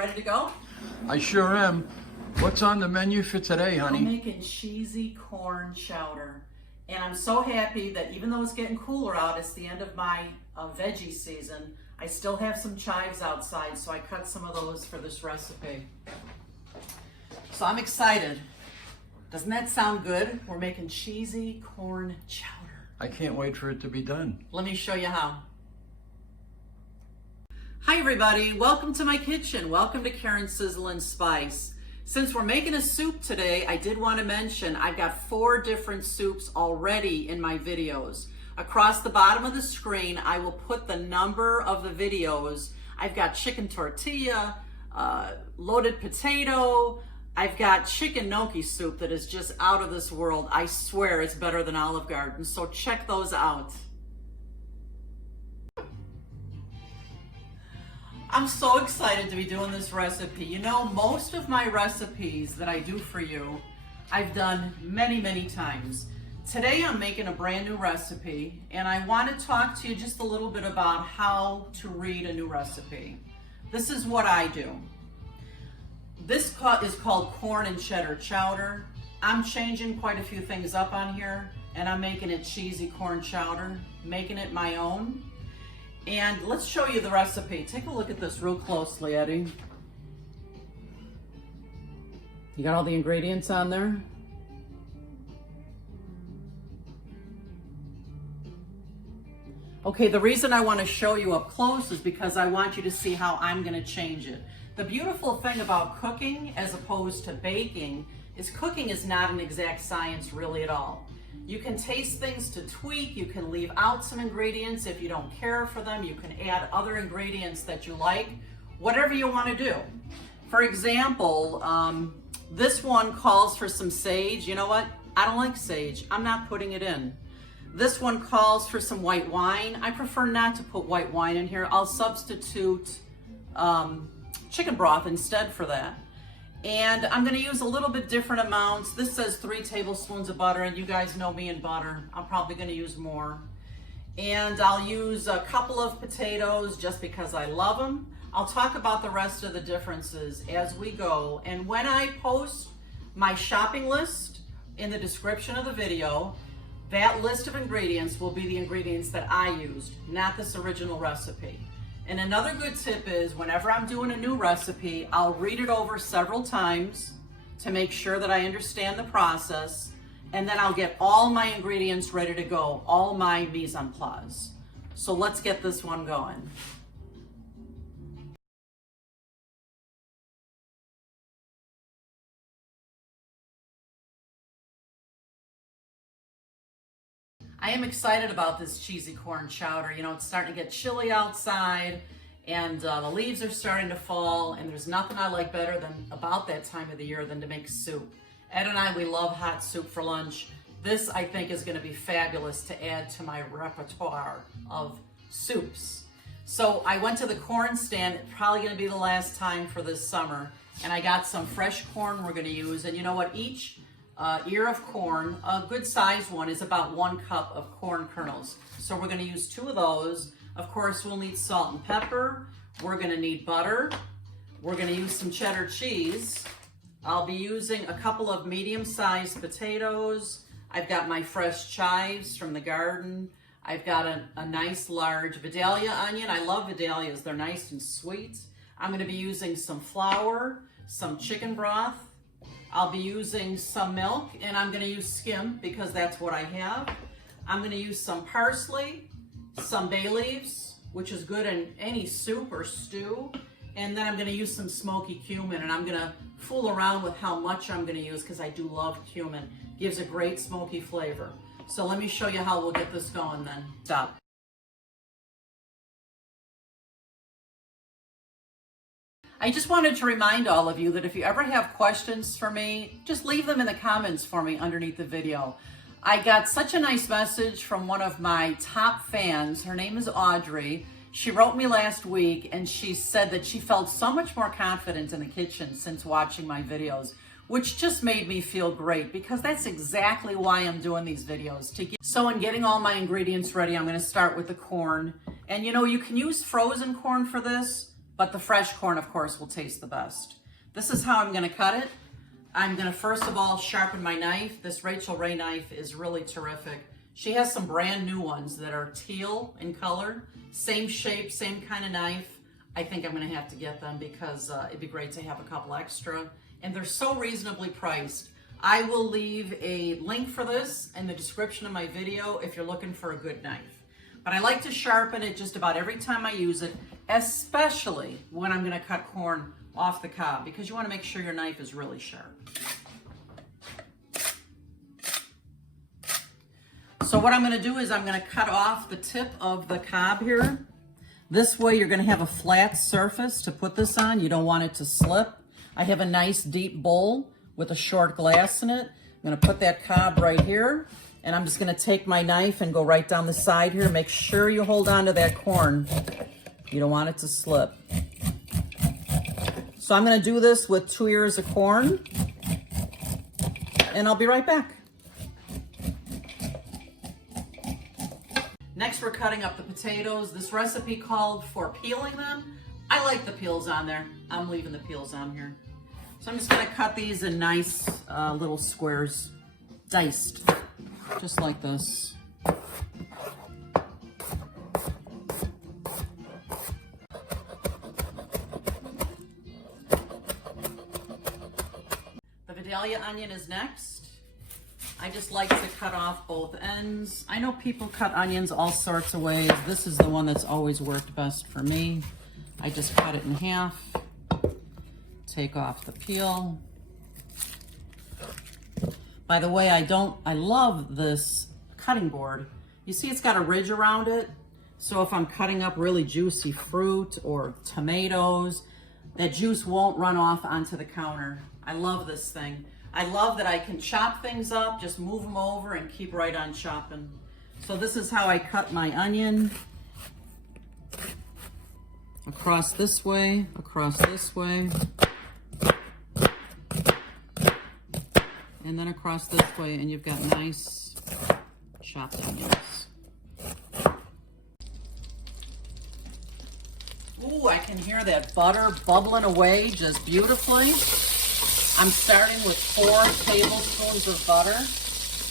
ready to go? I sure am. What's on the menu for today, honey? I'm making cheesy corn chowder. And I'm so happy that even though it's getting cooler out, it's the end of my veggie season, I still have some chives outside, so I cut some of those for this recipe. So I'm excited. Doesn't that sound good? We're making cheesy corn chowder. I can't wait for it to be done. Let me show you how. Hi everybody, welcome to my kitchen. Welcome to Karen's Sizzle and Spice. Since we're making a soup today, I did want to mention I've got 4 different soups already in my videos. Across the bottom of the screen, I will put the number of the videos. I've got chicken tortilla, loaded potato, I've got chicken gnocchi soup that is just out of this world. I swear it's better than Olive Garden, so check those out. I'm so excited to be doing this recipe. You know, most of my recipes that I do for you, I've done many, many times. Today I'm making a brand new recipe, and I want to talk to you just a little bit about how to read a new recipe. This is what I do. This is called corn and cheddar chowder. I'm changing quite a few things up on here, and I'm making it cheesy corn chowder, making it my own. And let's show you the recipe. Take a look at this real closely, Eddie. You got all the ingredients on there? Okay, the reason I want to show you up close is because I want you to see how I'm going to change it. The beautiful thing about cooking as opposed to baking is cooking is not an exact science really at all. You can taste things to tweak, you can leave out some ingredients if you don't care for them, you can add other ingredients that you like, whatever you want to do. For example, this one calls for some sage. You know what? I don't like sage. I'm not putting it in. This one calls for some white wine. I prefer not to put white wine in here. I'll substitute chicken broth instead for that. And I'm going to use a little bit different amounts. This says 3 tablespoons of butter, and you guys know me and butter. I'm probably going to use more. And I'll use a couple of potatoes just because I love them. I'll talk about the rest of the differences as we go. And when I post my shopping list in the description of the video, that list of ingredients will be the ingredients that I used, not this original recipe. And another good tip is whenever I'm doing a new recipe, I'll read it over several times to make sure that I understand the process, and then I'll get all my ingredients ready to go, all my mise en place. So let's get this one going. I am excited about this cheesy corn chowder. You know, it's starting to get chilly outside, and the leaves are starting to fall, and there's nothing I like better than about that time of the year than to make soup. Ed and I, we love hot soup for lunch. This, I think, is going to be fabulous to add to my repertoire of soups. So I went to the corn stand. It's probably going to be the last time for this summer, and I got some fresh corn we're going to use. And you know what? Each ear of corn, a good sized one, is about 1 cup of corn kernels. So we're going to use 2 of those. Of course, we'll need salt and pepper. We're going to need butter. We're going to use some cheddar cheese. I'll be using a couple of medium-sized potatoes. I've got my fresh chives from the garden. I've got a nice large Vidalia onion. I love Vidalias. They're nice and sweet. I'm going to be using some flour, some chicken broth. I'll be using some milk, and I'm going to use skim because that's what I have. I'm going to use some parsley, some bay leaves, which is good in any soup or stew, and then I'm going to use some smoky cumin, and I'm going to fool around with how much I'm going to use because I do love cumin. It gives a great smoky flavor. So let me show you how we'll get this going then. Stop. I just wanted to remind all of you that if you ever have questions for me, just leave them in the comments for me underneath the video. I got such a nice message from one of my top fans. Her name is Audrey. She wrote me last week, and she said that she felt so much more confident in the kitchen since watching my videos, which just made me feel great because that's exactly why I'm doing these videos. So in getting all my ingredients ready, I'm going to start with the corn. And you know, you can use frozen corn for this, but the fresh corn, of course, will taste the best. This is how I'm gonna cut it. I'm gonna first of all sharpen my knife. This Rachel Ray knife is really terrific. She has some brand new ones that are teal in color, same shape, same kind of knife. I think I'm gonna have to get them because it'd be great to have a couple extra. And they're so reasonably priced. I will leave a link for this in the description of my video if you're looking for a good knife. But I like to sharpen it just about every time I use it, especially when I'm gonna cut corn off the cob, because you wanna make sure your knife is really sharp. So what I'm gonna do is I'm gonna cut off the tip of the cob here. This way you're gonna have a flat surface to put this on. You don't want it to slip. I have a nice deep bowl with a short glass in it. I'm gonna put that cob right here, and I'm just gonna take my knife and go right down the side here. Make sure you hold on to that corn. You don't want it to slip. So I'm gonna do this with 2 ears of corn, and I'll be right back. Next, we're cutting up the potatoes. This recipe called for peeling them. I like the peels on there. I'm leaving the peels on here. So I'm just gonna cut these in nice little squares, diced, just like this. The Vidalia onion is next. I just like to cut off both ends. I know people cut onions all sorts of ways. This is the one that's always worked best for me. I just cut it in half, take off the peel. By the way, I love this cutting board. You see it's got a ridge around it. So if I'm cutting up really juicy fruit or tomatoes, that juice won't run off onto the counter. I love this thing. I love that I can chop things up, just move them over and keep right on chopping. So this is how I cut my onion. Across this way, and then across this way, and you've got nice chopped onions. Ooh, I can hear that butter bubbling away just beautifully. I'm starting with 4 tablespoons of butter.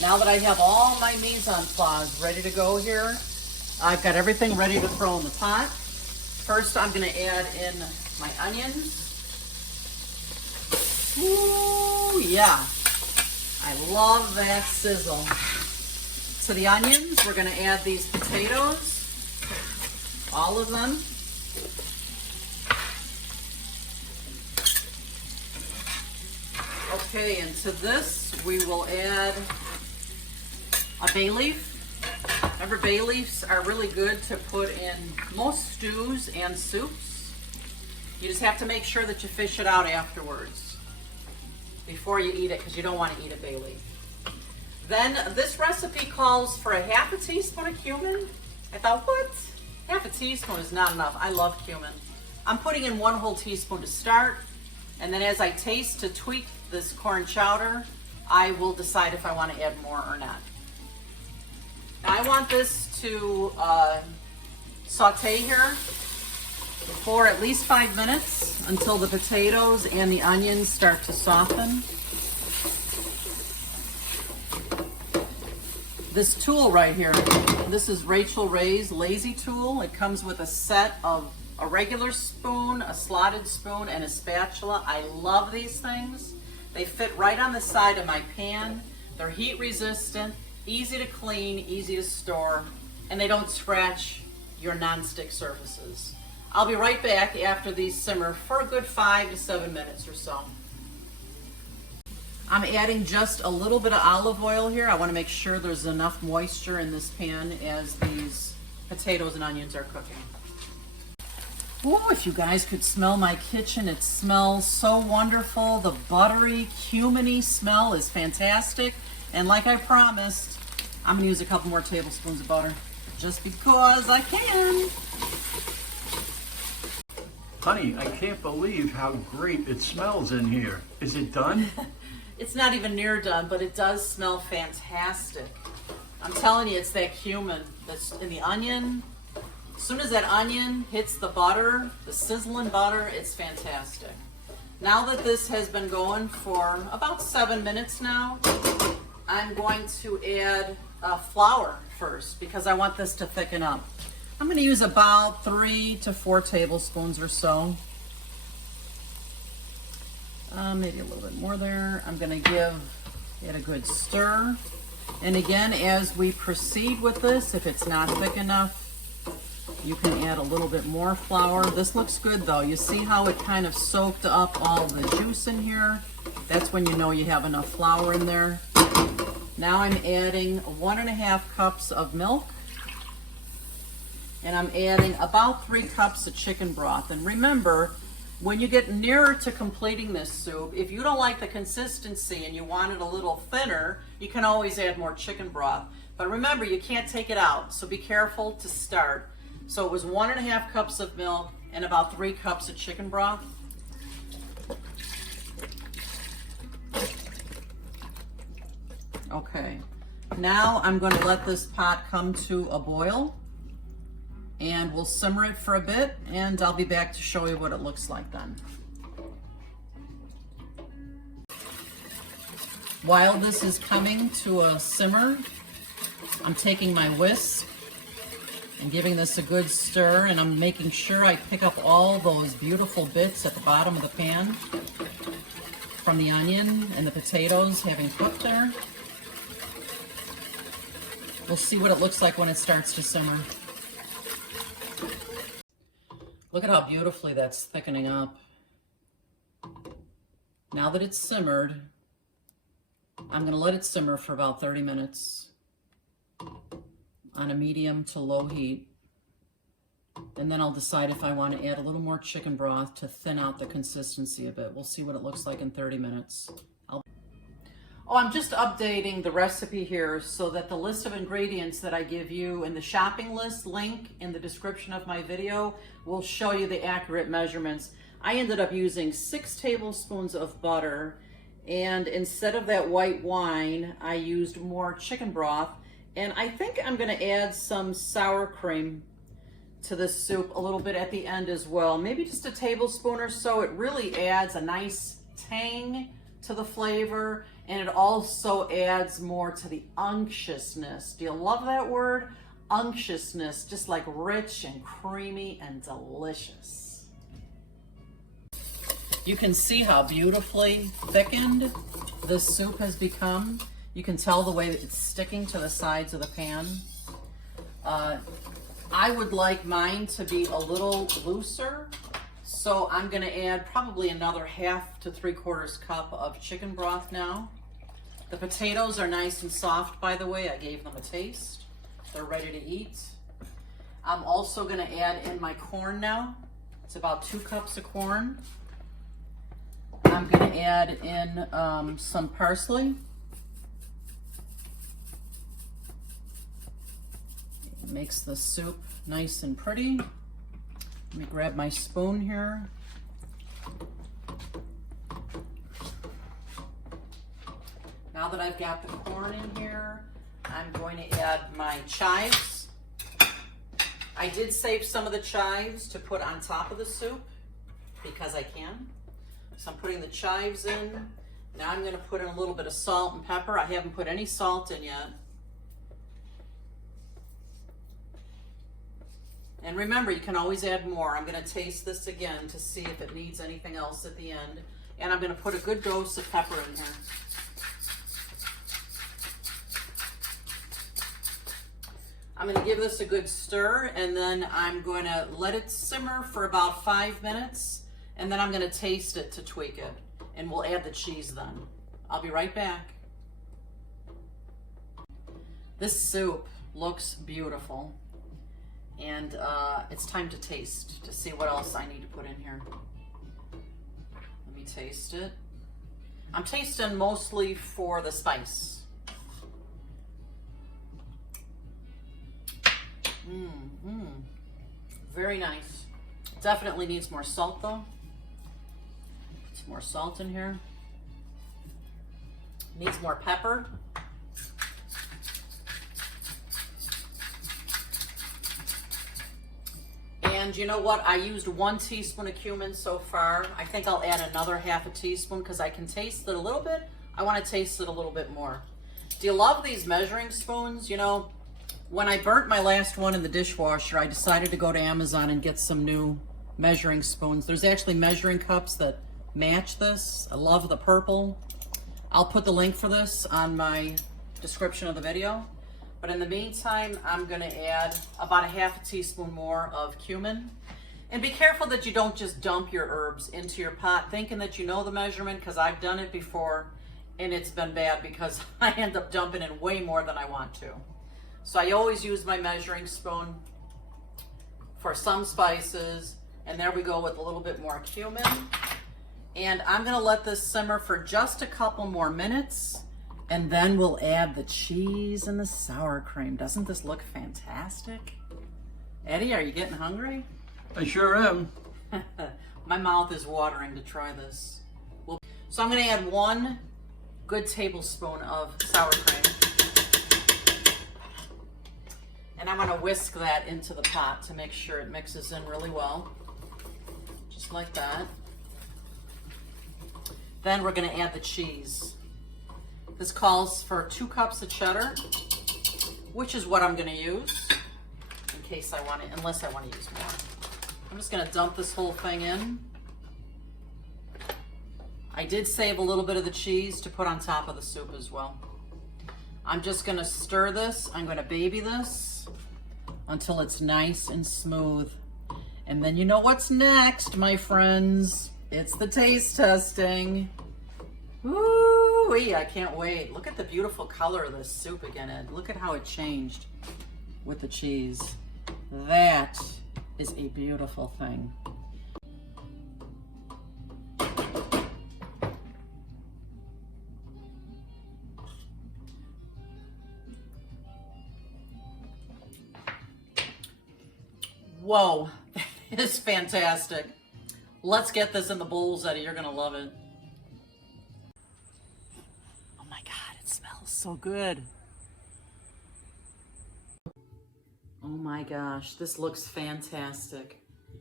Now that I have all my mise en place ready to go here, I've got everything ready to throw in the pot. First, I'm gonna add in my onions. Ooh, yeah. I love that sizzle. To the onions, we're gonna add these potatoes, all of them. Okay, and to this, we will add a bay leaf. Remember, bay leaves are really good to put in most stews and soups. You just have to make sure that you fish it out afterwards before you eat it, because you don't want to eat a bay leaf. Then this recipe calls for a half a teaspoon of cumin. I thought, what? Half a teaspoon is not enough. I love cumin. I'm putting in 1 whole teaspoon to start, and then as I taste to tweak this corn chowder, I will decide if I want to add more or not. Now I want this to saute here for at least 5 minutes until the potatoes and the onions start to soften. This tool right here, this is Rachel Ray's Lazy Tool. It comes with a set of a regular spoon, a slotted spoon, and a spatula. I love these things. They fit right on the side of my pan. They're heat resistant, easy to clean, easy to store, and they don't scratch your nonstick surfaces. I'll be right back after these simmer for a good 5 to 7 minutes or so. I'm adding just a little bit of olive oil here. I want to make sure there's enough moisture in this pan as these potatoes and onions are cooking. Oh, if you guys could smell my kitchen, it smells so wonderful. The buttery, cuminy smell is fantastic. And like I promised, I'm gonna use a couple more tablespoons of butter just because I can. Honey, I can't believe how great it smells in here. Is it done? It's not even near done, but it does smell fantastic. I'm telling you, it's that cumin that's in the onion As soon as that onion hits the butter, the sizzling butter, it's fantastic. Now that this has been going for about 7 minutes now, I'm going to add flour first because I want this to thicken up. I'm going to use about 3 to 4 tablespoons or so. Maybe a little bit more there. I'm going to give it a good stir. And again, as we proceed with this, if it's not thick enough, you can add a little bit more flour. This looks good though. You see how it kind of soaked up all the juice in here? That's when you know you have enough flour in there. Now I'm adding 1.5 cups of milk. And I'm adding about 3 cups of chicken broth. And remember, when you get nearer to completing this soup, if you don't like the consistency and you want it a little thinner, you can always add more chicken broth. But remember, you can't take it out, so be careful to start. So it was 1.5 cups of milk and about 3 cups of chicken broth. Okay, now I'm going to let this pot come to a boil and we'll simmer it for a bit and I'll be back to show you what it looks like then. While this is coming to a simmer, I'm taking my whisk and giving this a good stir, and I'm making sure I pick up all those beautiful bits at the bottom of the pan from the onion and the potatoes having cooked there. We'll see what it looks like when it starts to simmer. Look at how beautifully that's thickening up. Now that it's simmered, I'm going to let it simmer for about 30 minutes on a medium to low heat. And then I'll decide if I want to add a little more chicken broth to thin out the consistency a bit. We'll see what it looks like in 30 minutes. I'm just updating the recipe here so that the list of ingredients that I give you in the shopping list link in the description of my video will show you the accurate measurements. I ended up using 6 tablespoons of butter, and instead of that white wine, I used more chicken broth. And I think I'm going to add some sour cream to this soup a little bit at the end as well. Maybe just a tablespoon or so. It really adds a nice tang to the flavor, and it also adds more to the unctuousness. Do you love that word? Unctuousness, just like rich and creamy and delicious. You can see how beautifully thickened this soup has become. You can tell the way that it's sticking to the sides of the pan. I would like mine to be a little looser, so I'm going to add probably another 1/2 to 3/4 cup of chicken broth now. The potatoes are nice and soft, by the way. I gave them a taste. They're ready to eat. I'm also going to add in my corn now. It's about 2 cups of corn. I'm going to add in some parsley. It makes the soup nice and pretty. Let me grab my spoon here. Now that I've got the corn in here, I'm going to add my chives. I did save some of the chives to put on top of the soup because I can. So I'm putting the chives in. Now I'm going to put in a little bit of salt and pepper. I haven't put any salt in yet. And remember, you can always add more. I'm going to taste this again to see if it needs anything else at the end. And I'm going to put a good dose of pepper in here. I'm going to give this a good stir, and then I'm going to let it simmer for about 5 minutes, and then I'm going to taste it to tweak it. And we'll add the cheese then. I'll be right back. This soup looks beautiful. And it's time to taste, to see what else I need to put in here. Let me taste it. I'm tasting mostly for the spice. Very nice. Definitely needs more salt though. Some more salt in here. Needs more pepper. And you know what? I used 1 teaspoon of cumin so far. I think I'll add another half a teaspoon because I can taste it a little bit. I want to taste it a little bit more. Do you love these measuring spoons? You know, when I burnt my last one in the dishwasher, I decided to go to Amazon and get some new measuring spoons. There's actually measuring cups that match this. I love the purple. I'll put the link for this on my description of the video. But in the meantime, I'm gonna add about a half a teaspoon more of cumin. And be careful that you don't just dump your herbs into your pot thinking that you know the measurement, because I've done it before and it's been bad because I end up dumping in way more than I want to. So I always use my measuring spoon for some spices. And there we go with a little bit more cumin. And I'm gonna let this simmer for just a couple more minutes. And then we'll add the cheese and the sour cream. Doesn't this look fantastic? Eddie, are you getting hungry? I sure am. My mouth is watering to try this. So I'm gonna add 1 good tablespoon of sour cream. And I'm gonna whisk that into the pot to make sure it mixes in really well. Just like that. Then we're gonna add the cheese. This calls for 2 cups of cheddar, which is what I'm gonna use in case I want it, unless I want to use more. I'm just gonna dump this whole thing in. I did save a little bit of the cheese to put on top of the soup as well. I'm just gonna stir this. I'm gonna baby this until it's nice and smooth. And then you know what's next, my friends. It's the taste testing. Woo-wee, I can't wait. Look at the beautiful color of this soup again, Ed. Look at how it changed with the cheese. That is a beautiful thing. Whoa, that is fantastic. Let's get this in the bowls, Eddie. You're gonna love it. Oh my God, it smells so good. Oh my gosh, this looks fantastic.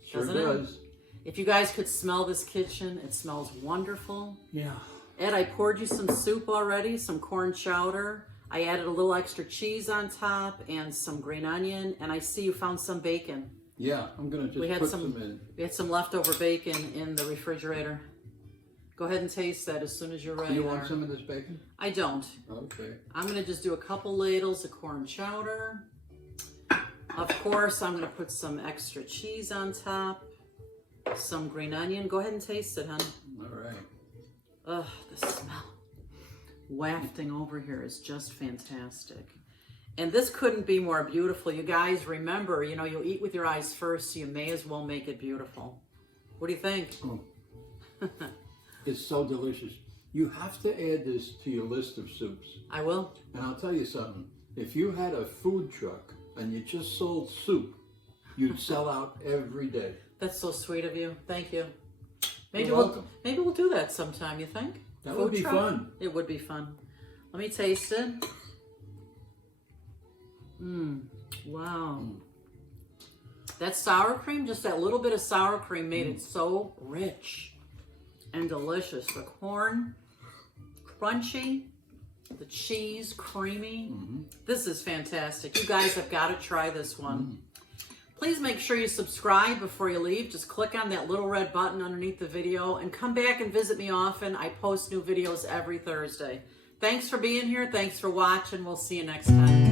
Sure Doesn't does. it? If you guys could smell this kitchen, it smells wonderful. Yeah. Ed, I poured you some soup already, some corn chowder. I added a little extra cheese on top and some green onion, and I see you found some bacon. Yeah, I'm gonna just put some in. We had some leftover bacon in the refrigerator. Go ahead and taste that as soon as you're ready. Do you want some of this bacon? I don't. Okay. I'm gonna just do a couple ladles of corn chowder. Of course, I'm gonna put some extra cheese on top, some green onion. Go ahead and taste it, honey. All right. Ugh, the smell wafting over here is just fantastic. And this couldn't be more beautiful. You guys remember, you know, you eat with your eyes first, so you may as well make it beautiful. What do you think? Oh. It's so delicious. You have to add this to your list of soups. I will. And I'll tell you something. If you had a food truck and you just sold soup, you'd sell out every day. That's so sweet of you. Thank you. You're welcome. Maybe we'll do that sometime, you think? That would be fun. It would be fun. Let me taste it. Wow. That sour cream, just that little bit of sour cream made it so rich and delicious. The corn, crunchy, the cheese, creamy. This is fantastic. You guys have got to try this one. Please make sure you subscribe before you leave. Just click on that little red button underneath the video and come back and visit me often. I post new videos every Thursday. Thanks for being here. Thanks for watching. We'll see you next time.